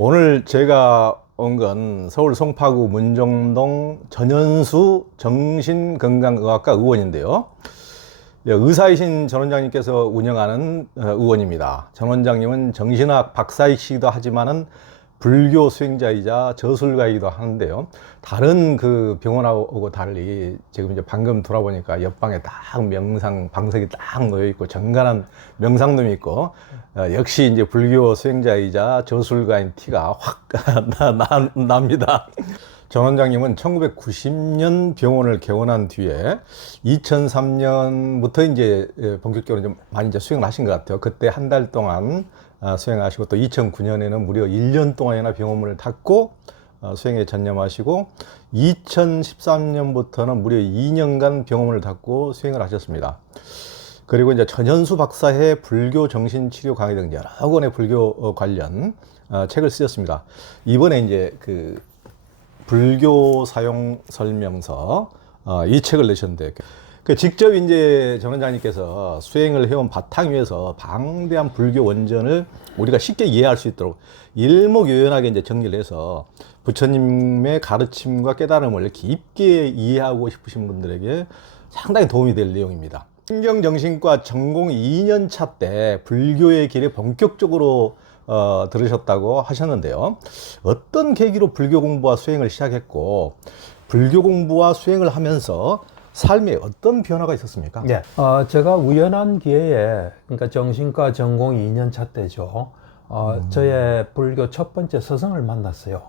오늘 제가 온 건 서울 송파구 문정동 전현수 정신건강의학과 의원인데요. 의사이신 전 원장님께서 운영하는 의원입니다. 전 원장님은 정신학 박사이시기도 하지만은 불교 수행자이자 저술가이기도 하는데요. 다른 그 병원하고 달리 지금 이제 방금 돌아보니까 옆방에 딱 방석이 딱 놓여 있고 정갈한 명상룸이 있고 역시 이제 불교 수행자이자 저술가인 티가 확 납니다. 전 원장님은 1990년 병원을 개원한 뒤에 2003년부터 이제 본격적으로 좀 많이 이제 수행을 하신 것 같아요. 그때 한 달 동안 수행하시고 또 2009년에는 무려 1년 동안이나 병원문을 닫고 수행에 전념하시고 2013년부터는 무려 2년간 병원문을 닫고 수행을 하셨습니다. 그리고 이제 전현수 박사의 불교 정신치료 강의 등 여러 권의 불교 관련 책을 쓰셨습니다. 이번에 이제 그 불교 사용 설명서 이 책을 내셨는데 직접 이제 전 원장님께서 수행을 해온 바탕 위에서 방대한 불교 원전을 우리가 쉽게 이해할 수 있도록 일목요연하게 이제 정리를 해서 부처님의 가르침과 깨달음을 깊게 이해하고 싶으신 분들에게 상당히 도움이 될 내용입니다. 신경정신과 전공 2년 차 때 불교의 길에 본격적으로 들으셨다고 하셨는데요. 어떤 계기로 불교 공부와 수행을 시작했고 불교 공부와 수행을 하면서 삶에 어떤 변화가 있었습니까? 네, 제가 우연한 기회에, 그러니까 정신과 전공 2년 차 때죠. 저의 불교 첫 번째 스승을 만났어요.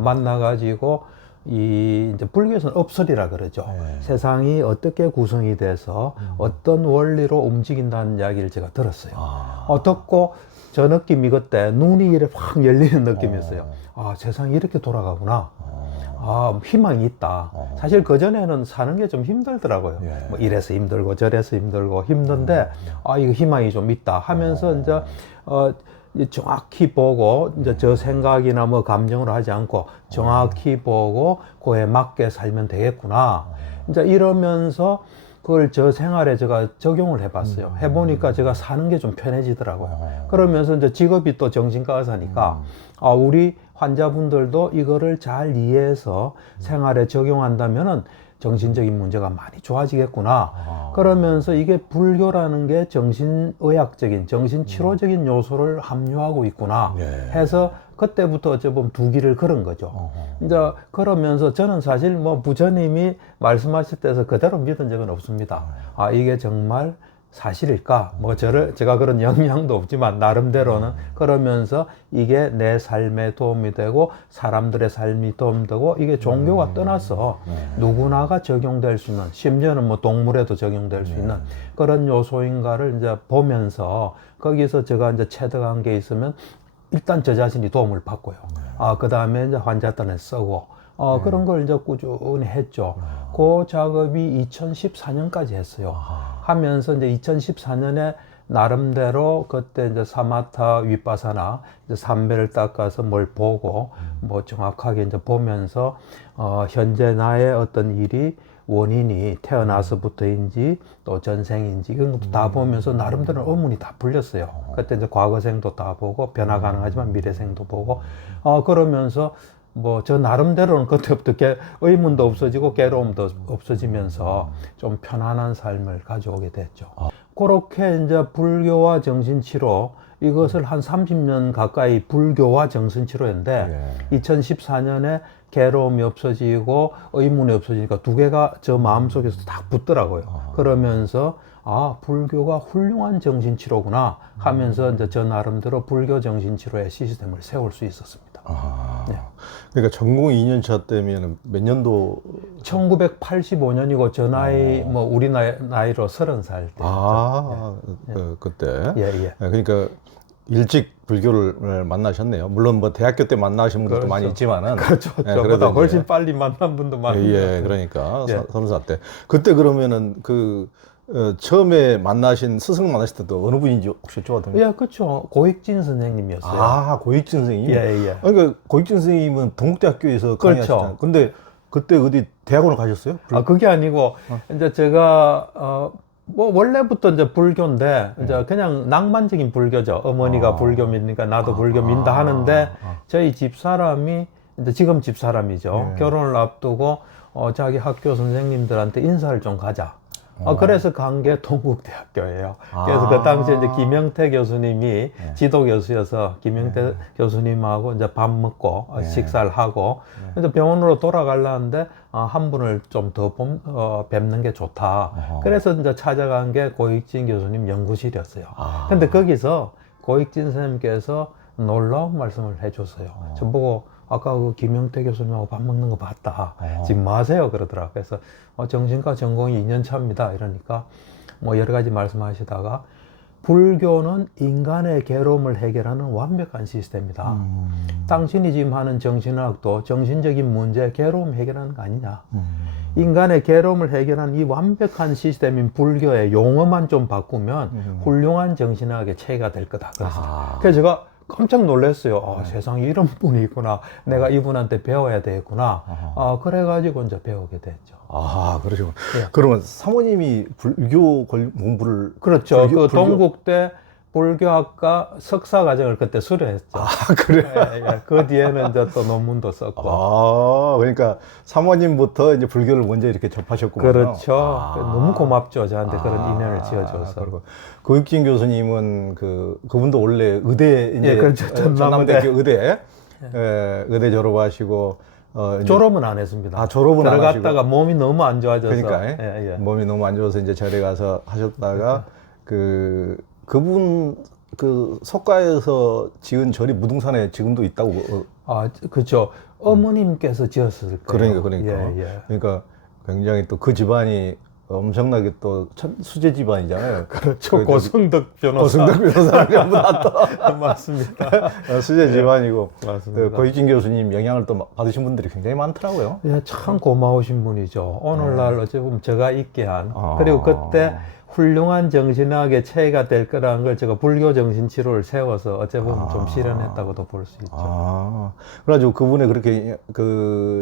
만나가지고, 이제 불교에서는 업설이라 그러죠. 네. 세상이 어떻게 구성이 돼서 어떤 원리로 움직인다는 이야기를 제가 들었어요. 듣고 저 느낌이 그때 눈이 이렇게 확 열리는 느낌이었어요. 세상이 이렇게 돌아가구나. 희망이 있다. 사실 그전에는 사는 게 좀 힘들더라고요. 예. 뭐 이래서 힘들고 저래서 힘들고 힘든데, 이거 희망이 좀 있다 하면서 이제, 정확히 보고, 이제 저 생각이나 뭐 감정으로 하지 않고 정확히 보고 그에 맞게 살면 되겠구나. 이제 이러면서 그걸 저 생활에 제가 적용을 해봤어요. 해보니까 제가 사는 게 좀 편해지더라고요. 그러면서 이제 직업이 또 정신과 의사니까, 우리 환자분들도 이거를 잘 이해해서 생활에 적용한다면은 정신적인 문제가 많이 좋아지겠구나. 그러면서 이게 불교라는 게 정신의학적인, 정신치료적인 요소를 함유하고 있구나 해서 그때부터 어찌 보면 두 길을 걸은 거죠. 이제 그러면서 저는 사실 뭐 부처님이 말씀하실 때서 그대로 믿은 적은 없습니다. 이게 정말 사실일까? 뭐 제가 그런 영향도 없지만 나름대로는 그러면서 이게 내 삶에 도움이 되고 사람들의 삶이 도움되고 이게 종교가 떠나서 누구나가 적용될 수 있는, 심지어는 뭐 동물에도 적용될 수 있는 그런 요소인가를 이제 보면서 거기서 제가 이제 체득한 게 있으면 일단 저 자신이 도움을 받고요. 그 다음에 이제 환자들한테 쓰고 그런 걸 이제 꾸준히 했죠. 그 작업이 2014년까지 했어요. 하면서 이제 2014년에 나름대로 그때 이제 사마타 위파사나 이제 삼배를 닦아서 뭘 보고 뭐 정확하게 이제 보면서 현재 나의 어떤 일이 원인이 태어나서부터인지 또 전생인지 이런 것도 다 보면서 나름대로 의문이 다 풀렸어요. 그때 이제 과거생도 다 보고 변화 가능하지만 미래생도 보고 그러면서 뭐 저 나름대로는 그때부터 의문도 없어지고 괴로움도 없어지면서 좀 편안한 삶을 가져오게 됐죠. 그렇게 이제 불교와 정신치료 이것을 한 30년 가까이 불교와 정신치료인데 2014년에 괴로움이 없어지고 의문이 없어지니까 두 개가 저 마음속에서 딱 붙더라고요. 그러면서 불교가 훌륭한 정신치료구나 하면서 이제 저 나름대로 불교 정신치료의 시스템을 세울 수 있었습니다. 네. 그러니까 전공 2년 차 때면 몇 년도? 1985년이고 저 나이 뭐 우리 나이로 30살 때. 그때. 예. 그러니까 일찍 불교를 만나셨네요. 물론 뭐 대학교 때 만나신 분들도 그렇죠. 많이 있지만은. 그렇죠. 저보다 훨씬 빨리 만난 분도 많은 것 같아요. 그러니까 30살 때. 그때 그러면은 처음에 스승 만나실 때도 어느 분인지 혹시 여쭤봐도 예, 그렇죠. 고익진 선생님이었어요. 고익진 선생님? 예. 그러니까 고익진 선생님은 동국대학교에서 강의하셨잖아요. 근데 그때 어디 대학원을 가셨어요? 그게 아니고 이제 제가 뭐 원래부터 이제 불교인데 이제 그냥 낭만적인 불교죠. 어머니가 불교 믿으니까 나도 불교 믿다 하는데 저희 집사람이 이제 지금 집사람이죠. 결혼을 앞두고 자기 학교 선생님들한테 인사를 좀 가자. 그래서 간 게 동국대학교예요. 그래서 그 당시에 이제 김영태 교수님이 지도 교수여서 김영태 교수님하고 이제 밥 먹고 식사를 하고 이제 병원으로 돌아가려는데 한 분을 좀 더 뵙는 게 좋다. 그래서 이제 찾아간 게 고익진 교수님 연구실이었어요. 근데 거기서 고익진 선생님께서 놀라운 말씀을 해줬어요. 저보고 아까 그 김영태 교수님하고 밥 먹는 거 봤다. 지금 뭐 하세요? 그러더라고요. 그래서 정신과 전공이 2년 차입니다. 이러니까 뭐 여러 가지 말씀하시다가 불교는 인간의 괴로움을 해결하는 완벽한 시스템이다. 당신이 지금 하는 정신학도 정신적인 문제, 괴로움 해결하는 거 아니냐. 인간의 괴로움을 해결하는 이 완벽한 시스템인 불교의 용어만 좀 바꾸면 훌륭한 정신학의 체계가 될 거다. 그래서 제가 깜짝 놀랐어요. 세상에 이런 분이 있구나. 내가 이분한테 배워야 되겠구나. 그래가지고 이제 배우게 됐죠. 그러시고. 예. 그러면 사모님이 불교 공부를. 그렇죠. 그 동국대 불교학과 석사 과정을 그때 수료했죠. 그래. 예. 그 뒤에는 이제 또 논문도 썼고. 그러니까 사모님부터 이제 불교를 먼저 이렇게 접하셨군요. 그렇죠. 너무 고맙죠. 저한테 그런 인연을 지어줘서. 그리고 고익진 교수님은 그분도 원래 의대 이제 예, 그렇죠. 전남대학교 의대 의대 졸업하시고 졸업은 안 했습니다. 졸업은 안 하시고 들어갔다가 몸이 너무 안 좋아져서. 그러니까 몸이 너무 안 좋아서 이제 절에 가서 하셨다가 그분 석가에서 지은 절이 무등산에 지금도 있다고. 그렇죠. 어머님께서 지었을 거예요. 그러니까 굉장히 또 그 집안이 엄청나게 또 수제 집안이잖아요. 그렇죠. 고승덕 변호사. 전부 다 또. 맞습니다. 수제 집안이고. 맞습니다. 고익진 교수님 영향을 또 받으신 분들이 굉장히 많더라고요. 예, 참 고마우신 분이죠. 오늘날 어찌 보면 제가 있게 한. 그리고 그때 훌륭한 정신학의 체계가 될 거라는 걸 제가 불교 정신치료를 세워서 어찌 보면 좀 실현했다고도 볼 수 있죠. 그래가지고 그분의 그렇게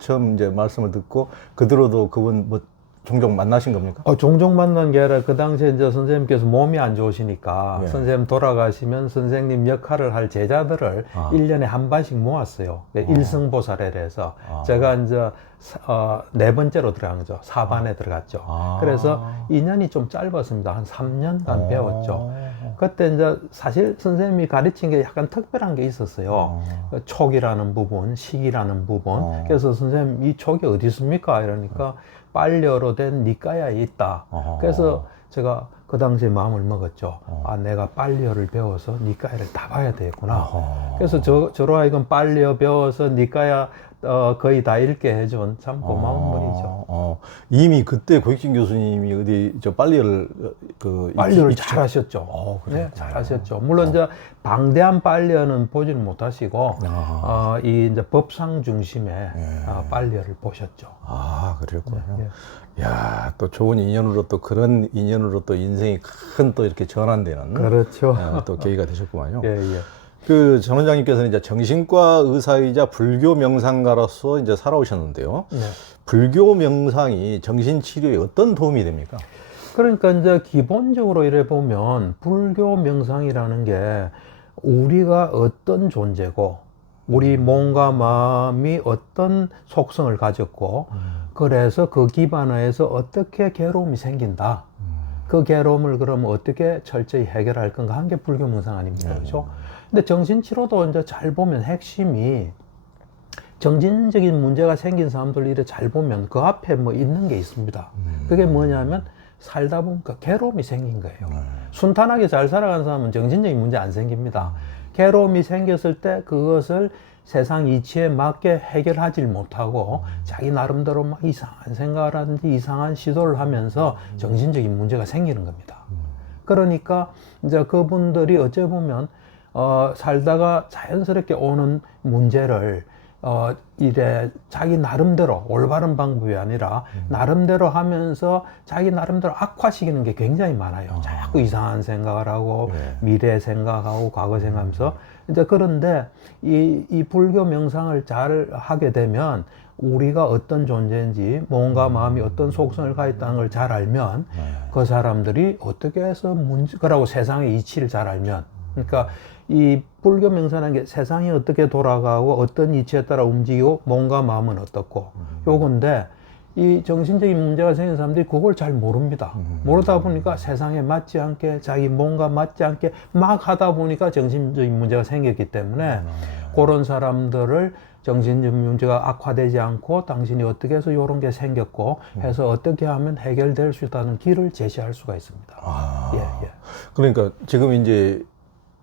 처음 이제 말씀을 듣고 그대로도 그분 뭐 종종 만나신 겁니까? 종종 만난 게 아니라 그 당시에 이제 선생님께서 몸이 안 좋으시니까 선생님 돌아가시면 선생님 역할을 할 제자들을 1년에 한 반씩 모았어요. 일승보살에 대해서. 제가 이제 4번째로 들어간 거죠. 4반에 들어갔죠. 그래서 2년이 좀 짧았습니다. 한 3년간 배웠죠. 그때 이제 사실 선생님이 가르친 게 약간 특별한 게 있었어요. 촉이라는 부분, 식이라는 부분. 그래서 선생님 이 촉이 어디 있습니까? 이러니까 빨려로 된 니까야에 있다. 그래서 제가 그 당시에 마음을 먹었죠. 내가 빨려를 배워서 니까야를 다 봐야 되겠구나. 그래서 저로 하여금 빨려 배워서 니까야 거의 다 읽게 해준 참 고마운 분이죠. 이미 그때 고익진 교수님이 어디 빨리를 빨려를 잘 하셨죠. 네, 잘 하셨죠. 물론 이제 방대한 빨려는 보지는 못하시고 이 이제 법상 중심의 빨려를 보셨죠. 그랬군요. 야, 또 좋은 인연으로 또 그런 인연으로 또 인생이 큰 또 이렇게 전환되는. 그렇죠. 또 계기가 되셨구만요. 예. 정 원장님께서는 이제 정신과 의사이자 불교 명상가로서 이제 살아오셨는데요. 불교 명상이 정신 치료에 어떤 도움이 됩니까? 그러니까 이제 기본적으로 이래 보면 불교 명상이라는 게 우리가 어떤 존재고 우리 몸과 마음이 어떤 속성을 가졌고 그래서 그 기반에서 어떻게 괴로움이 생긴다. 그 괴로움을 그러면 어떻게 철저히 해결할 건가 한 게 불교 명상 아닙니까? 그렇죠? 근데 정신치료도 이제 잘 보면 핵심이 정신적인 문제가 생긴 사람들 이래 잘 보면 그 앞에 뭐 있는 게 있습니다. 그게 뭐냐면 살다 보니까 괴로움이 생긴 거예요. 순탄하게 잘 살아가는 사람은 정신적인 문제 안 생깁니다. 괴로움이 생겼을 때 그것을 세상 이치에 맞게 해결하지 못하고 자기 나름대로 막 이상한 생각을 하든지 이상한 시도를 하면서 정신적인 문제가 생기는 겁니다. 그러니까 이제 그분들이 어째 보면 살다가 자연스럽게 오는 문제를 이래 자기 나름대로 올바른 방법이 아니라 나름대로 하면서 자기 나름대로 악화시키는 게 굉장히 많아요. 자꾸 이상한 생각을 하고 미래 생각하고 과거 생각하면서 이제 그런데 이 불교 명상을 잘 하게 되면 우리가 어떤 존재인지 몸과 마음이 어떤 속성을 가지고 있다는 걸 잘 알면 그 사람들이 어떻게 해서 그러고 세상의 이치를 잘 알면, 그러니까 이 불교 명사라는 게 세상이 어떻게 돌아가고 어떤 이치에 따라 움직이고 몸과 마음은 어떻고 요건데, 이 정신적인 문제가 생긴 사람들이 그걸 잘 모릅니다. 모르다 보니까 세상에 맞지 않게 자기 몸과 맞지 않게 막 하다 보니까 정신적인 문제가 생겼기 때문에 그런 사람들을 정신적 문제가 악화되지 않고 당신이 어떻게 해서 이런 게 생겼고 해서 어떻게 하면 해결될 수 있다는 길을 제시할 수가 있습니다. 예, 예. 그러니까 지금 이제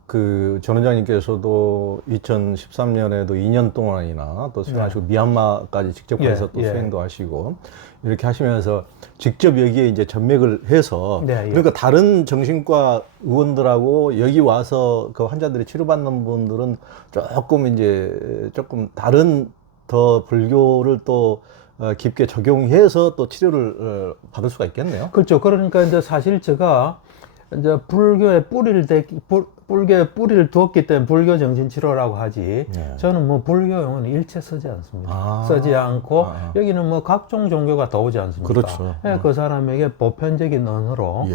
그 전 원장님께서도 2013년에도 2년 동안이나 또 수행하시고 미얀마까지 직접 가서 또 수행도 하시고 이렇게 하시면서 직접 여기에 이제 전맥을 해서 그러니까 다른 정신과 의원들하고 여기 와서 그 환자들이 치료받는 분들은 조금 다른 더 불교를 또 깊게 적용해서 또 치료를 받을 수가 있겠네요. 그렇죠. 그러니까 이제 사실 제가 이제 불교의 불교의 뿌리를 두었기 때문에 불교 정신치료라고 하지. 저는 뭐 불교 용어는 일체 쓰지 않습니다. 쓰지 않고 여기는 뭐 각종 종교가 다 오지 않습니까? 그렇죠. 그 사람에게 보편적인 언어로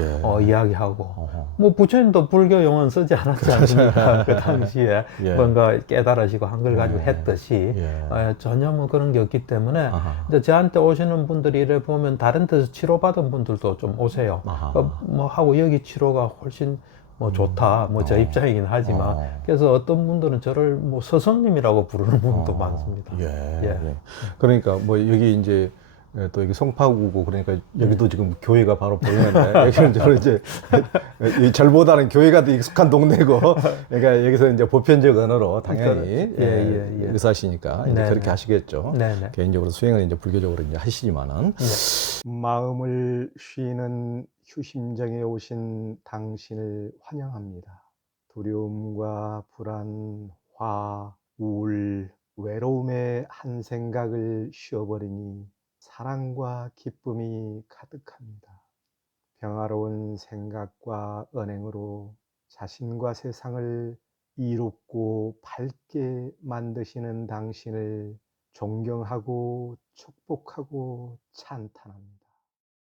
이야기하고 뭐 부처님도 불교 용어는 쓰지 않았지 않습니까? 그 당시에 뭔가 깨달으시고 한글 가지고 했듯이 전혀 뭐 그런 게 없기 때문에 이제 저한테 오시는 분들이 이래 보면 다른 데서 치료받은 분들도 좀 오세요. 뭐 하고 여기 치료가 훨씬 뭐 좋다, 뭐 저 입장이긴 하지만, 그래서 어떤 분들은 저를 뭐 스승님이라고 부르는 분도 많습니다. 그러니까 뭐 여기 이제 또 여기 송파구고 그러니까 여기도 지금 교회가 바로 보이는데 여기는 저는 이제 이 절보다는 교회가 더 익숙한 동네고, 그러니까 여기서 이제 보편적 언어로 당연히 의사시니까 이제 그렇게 하시겠죠. 개인적으로 수행은 이제 불교적으로 이제 하시지만은 마음을 쉬는 휴심정에 오신 당신을 환영합니다. 두려움과 불안, 화, 우울, 외로움의 한 생각을 쉬어버리니 사랑과 기쁨이 가득합니다. 평화로운 생각과 언행으로 자신과 세상을 이롭고 밝게 만드시는 당신을 존경하고 축복하고 찬탄합니다.